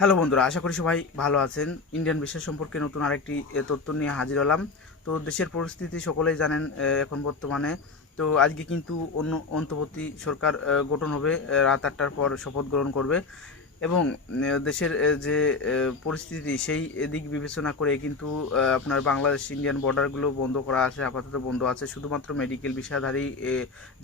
Hello বন্ধুরা, আশা করি সবাই ভালো আছেন। ইন্ডিয়ান ভিসা সম্পর্কে নতুন আরেকটি তথ্য নিয়ে হাজির হলাম। তো দেশের পরিস্থিতি সকলেই জানেন এখন বর্তমানে। তো আজকে কিন্তু অন্তর্বর্তী সরকার গঠন হবে, রাত 8টার পর শপথ গ্রহণ করবে এবং দেশের যে পরিস্থিতি সেই দিক বিবেচনা করে কিন্তু আপনার বাংলাদেশ ইন্ডিয়ান বর্ডারগুলো বন্ধ করা আছে, আপাতত বন্ধ আছে। শুধুমাত্র মেডিকেল ভিসাধারী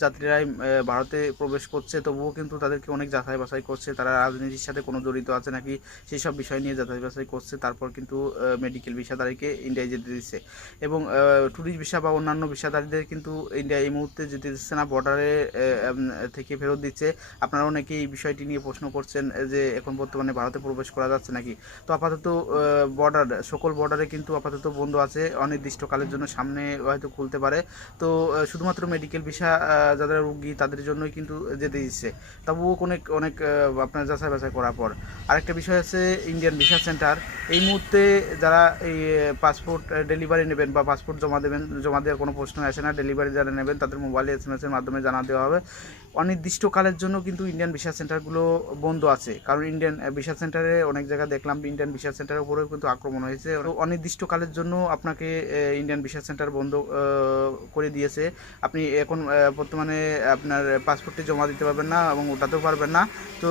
যাত্রীরাই ভারতে প্রবেশ করছে, তবুও কিন্তু তাদেরকে অনেক যাচাই বাছাই করছে, তারা রাজনীতির সাথে কোনো জড়িত আছে নাকি সেই সব বিষয় নিয়ে যাচাই বাছাই করছে। তারপর কিন্তু মেডিকেল ভিসাধারীকে ইন্ডিয়ায় যেতে দিচ্ছে এবং ট্যুরিস্ট ভিসা বা অন্যান্য ভিসাধারীদের কিন্তু ইন্ডিয়া এই মুহূর্তে যেতে দিচ্ছে না, বর্ডারে থেকে ফেরত দিচ্ছে। আপনারা অনেকেই এই বিষয়টি নিয়ে প্রশ্ন করছেন যে এখন বর্তমানে ভারতে প্রবেশ করা যাচ্ছে নাকি। তো আপাতত সকল বর্ডারে কিন্তু আপাতত বন্ধ আছে অনির্দিষ্টকালের জন্য, সামনে হয়তো খুলতে পারে। তো শুধুমাত্র মেডিকেল ভিসা যাদের রোগী তাদের জন্যই কিন্তু যেতে দিচ্ছে, তবুও অনেক অনেক আপনার যাচাই বাছাই করার পর। আরেকটা বিষয় আছে ইন্ডিয়ান ভিসা সেন্টার। এই মুহূর্তে যারা এই পাসপোর্ট ডেলিভারি নেবেন বা পাসপোর্ট জমা দেওয়ার কোনো প্রশ্ন আসে না। ডেলিভারি যারা নেবেন তাদের মোবাইলে SMS-এর মাধ্যমে জানা দেওয়া হবে। অনির্দিষ্টকালের জন্য কিন্তু ইন্ডিয়ান ভিসা সেন্টারগুলো বন্ধ আছে, কারণ ইন্ডিয়ান ভিসা সেন্টারে অনেক জায়গায় দেখলাম ইন্ডিয়ান ভিসা সেন্টারের উপরেও কিন্তু আক্রমণ হয়েছে। অনির্দিষ্টকালের জন্য আপনাকে ইন্ডিয়ান ভিসা সেন্টার বন্ধ করে দিয়েছে। আপনি এখন বর্তমানে আপনার পাসপোর্টটি জমা দিতে পারবেন না এবং ওঠাতেও পারবেন না। তো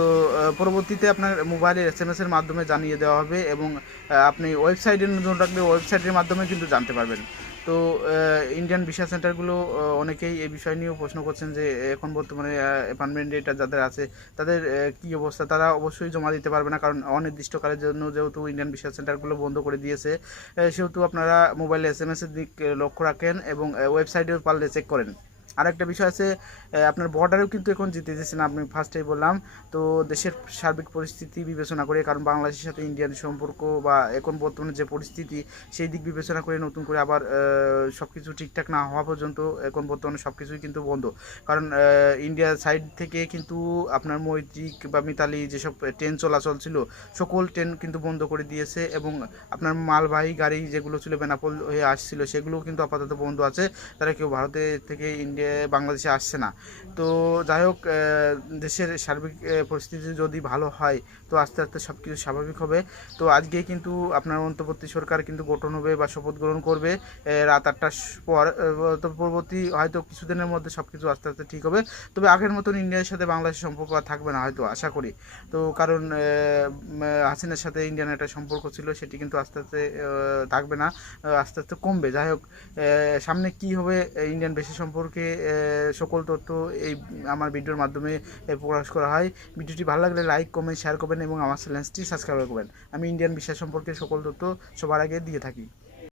পরবর্তীতে আপনার মোবাইলের SMS-এর মাধ্যমে জানিয়ে দেওয়া হবে এবং আপনি ওয়েবসাইটে নজর রাখলে ওয়েবসাইটের মাধ্যমে কিন্তু জানতে পারবেন। তো ইন্ডিয়ান ভিসা সেন্টারগুলো অনেকেই এই বিষয় নিয়েও প্রশ্ন করছেন যে এখন বর্তমানে অ্যাপয়েন্টমেন্ট ডেটা যাদের আছে তাদের কী অবস্থা। তারা অবশ্যই জমা দিতে পারবে না, কারণ অনির্দিষ্টকালের জন্য যেহেতু ইন্ডিয়ান ভিসা সেন্টারগুলো বন্ধ করে দিয়েছে, সেহেতু আপনারা মোবাইলে SMS-এর দিক লক্ষ্য রাখেন এবং ওয়েবসাইটেও পারলে চেক করেন। আরেকটা বিষয় আছে, আপনার বর্ডারেও কিন্তু এখন যেতে দিচ্ছে না, আপনি ফার্স্টেই বললাম। তো দেশের সার্বিক পরিস্থিতি বিবেচনা করে, কারণ বাংলাদেশের সাথে ইন্ডিয়ান সম্পর্ক বা এখন বর্তমানে যে পরিস্থিতি সেই দিক বিবেচনা করে নতুন করে আবার সব কিছু ঠিকঠাক না হওয়া পর্যন্ত এখন বর্তমানে সব কিছুই কিন্তু বন্ধ। কারণ ইন্ডিয়ার সাইড থেকে কিন্তু আপনার মৈত্রিক বা মিতালি যেসব ট্রেন চলাচল ছিল সকল ট্রেন কিন্তু বন্ধ করে দিয়েছে এবং আপনার মালবাহী গাড়ি যেগুলো ছিল বেনাপোল হয়ে আসছিল সেগুলোও কিন্তু আপাতত বন্ধ আছে। তারা কেউ ভারতে থেকে বাংলাদেশে আসছে না। তো যাই হোক, দেশের সার্বিক পরিস্থিতি যদি ভালো হয় তো আস্তে আস্তে সব কিছু স্বাভাবিক হবে। তো আজকে কিন্তু আপনার অন্তর্বর্তী সরকার কিন্তু গঠন হবে বা শপথ গ্রহণ করবে রাত 8টার পর। তো পরবর্তী হয়তো কিছুদিনের মধ্যে সব কিছু আস্তে আস্তে ঠিক হবে। তবে আগের মতন ইন্ডিয়ার সাথে বাংলাদেশের সম্পর্ক আর থাকবে না হয়তো, আশা করি। তো কারণ হাসিনার সাথে ইন্ডিয়ান একটা সম্পর্ক ছিল, সেটি কিন্তু আস্তে আস্তে থাকবে না, আস্তে আস্তে কমবে। যাই হোক, সামনে কি হবে ইন্ডিয়ান বেশি সম্পর্কে সকল তথ্য এই আমার ভিডিওর মাধ্যমে প্রকাশ করা হয়। ভিডিওটি ভালো লাগলে লাইক, কমেন্ট, শেয়ার করবেন এবং আমার চ্যানেলটি সাবস্ক্রাইব করবেন। আমি ইন্ডিয়ান বিষয় সম্পর্কে সকল তথ্য সবার আগে দিয়ে থাকি।